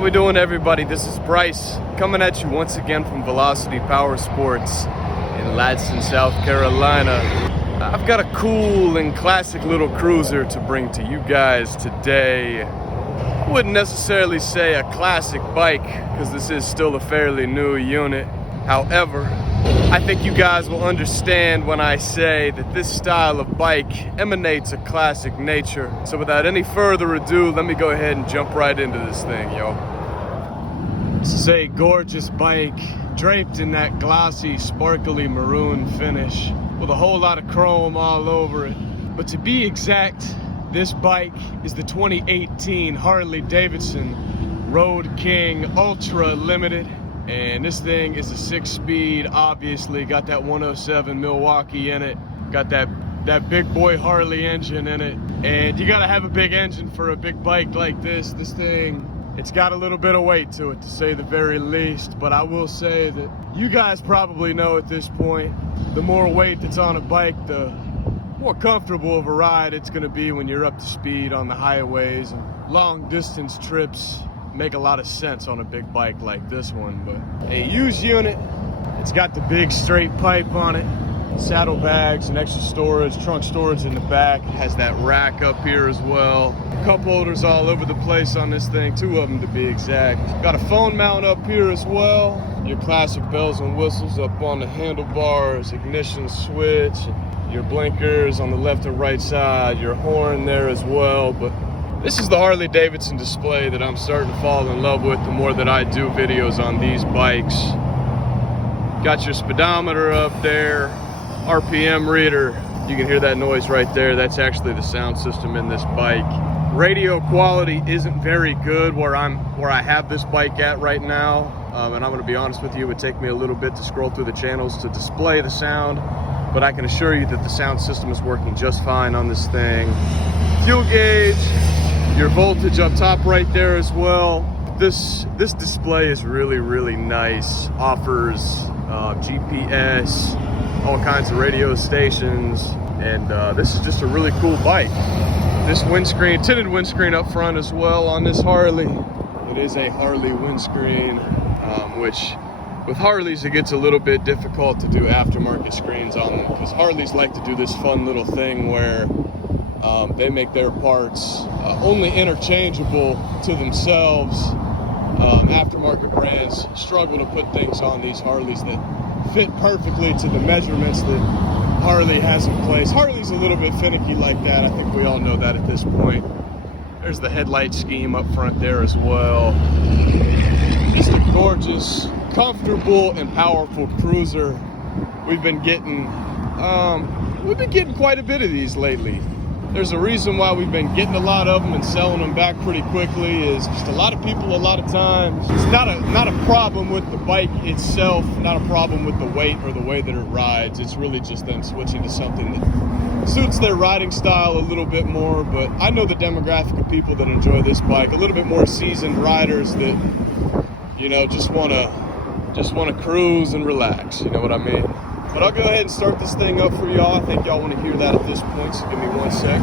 How we doing, everybody? This is Bryce coming at you once again from Velocity Powersports in Ladson, South Carolina. I've got a cool and classic little cruiser to bring to you guys today. I wouldn't necessarily say a classic bike because this is still a fairly new unit. However, I think you guys will understand when I say that this style of bike emanates a classic nature. So without any further ado, let me go ahead and jump right into this thing, yo. This is a gorgeous bike draped in that glossy, sparkly maroon finish with a whole lot of chrome all over it. But to be exact, this bike is the 2018 Harley-Davidson Road King Ultra Limited. And this thing is a 6-speed, obviously, got that 107 Milwaukee in it, got that big boy Harley engine in it. And you gotta have a big engine for a big bike like this. This thing, it's got a little bit of weight to it, to say the very least. But I will say that you guys probably know at this point, the more weight that's on a bike, the more comfortable of a ride it's gonna be when you're up to speed on the highways. And long distance trips make a lot of sense on a big bike like this one. But a used unit, it's got the big straight pipe on it, saddlebags and extra storage, trunk storage in the back. It has that rack up here as well, cup holders all over the place on this thing, 2 of them to be exact. Got a phone mount up here as well, your classic bells and whistles up on the handlebars, ignition switch, your blinkers on the left and right side, your horn there as well. But this is the Harley-Davidson display that I'm starting to fall in love with the more that I do videos on these bikes. Got your speedometer up there, RPM reader. You can hear that noise right there. That's actually the sound system in this bike. Radio quality isn't very good where I have this bike at right now. And I'm gonna be honest with you, it would take me a little bit to scroll through the channels to display the sound, but I can assure you that the sound system is working just fine on this thing. Fuel gauge, your voltage up top right there as well. This display is really nice. Offers GPS, all kinds of radio stations, and this is just a really cool bike. This windscreen, tinted windscreen up front as well on this Harley. It is a Harley windscreen, which with Harleys it gets a little bit difficult to do aftermarket screens on them because Harleys like to do this fun little thing where they make their parts only interchangeable to themselves. Aftermarket brands struggle to put things on these Harleys that fit perfectly to the measurements that Harley has in place. Harley's a little bit finicky like that. I think we all know that at this point. There's the headlight scheme up front there as well. Just a gorgeous, comfortable, and powerful cruiser. We've been getting quite a bit of these lately. There's a reason why we've been getting a lot of them and selling them back pretty quickly. Is just a lot of people, a lot of times, it's not a problem with the bike itself, not a problem with the weight or the way that it rides. It's really just them switching to something that suits their riding style a little bit more. But I know the demographic of people that enjoy this bike, a little bit more seasoned riders that, you know, just want to cruise and relax. You know what I mean? But I'll go ahead and start this thing up for y'all. I think y'all want to hear that at this point, so give me 1 sec.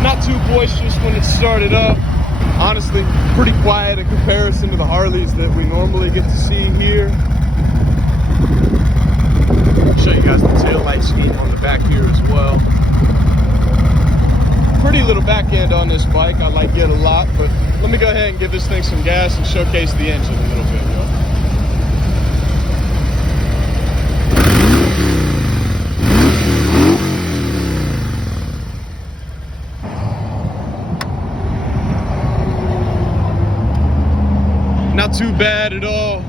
Not too boisterous when it started up. Honestly, pretty quiet in comparison to the Harleys that we normally get to see here. I'll show you guys the tail light scheme on the back here as well. Pretty little back end on this bike. I like it a lot, but let me go ahead and give this thing some gas and showcase the engine a little bit, yo. Not too bad at all.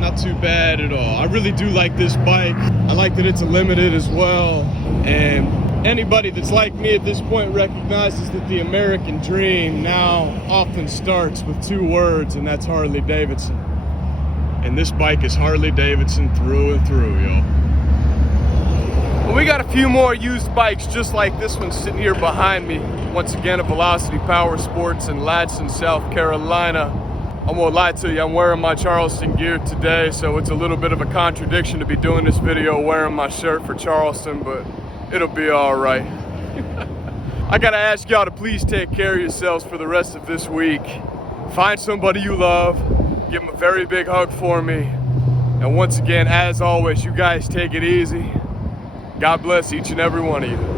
Not too bad at all. I really do like this bike. I like that it's a limited as well, and anybody that's like me at this point recognizes that the American dream now often starts with 2 words, and that's Harley-Davidson. And this bike is Harley-Davidson through and through, yo. Well, we got a few more used bikes just like this one sitting here behind me. Once again, at Velocity Powersports in Ladson, South Carolina. I won't lie to you, I'm wearing my Charleston gear today, so it's a little bit of a contradiction to be doing this video wearing my shirt for Charleston, but it'll be all right. I gotta ask y'all to please take care of yourselves for the rest of this week. Find somebody you love, give them a very big hug for me. And once again, as always, you guys take it easy. God bless each and every one of you.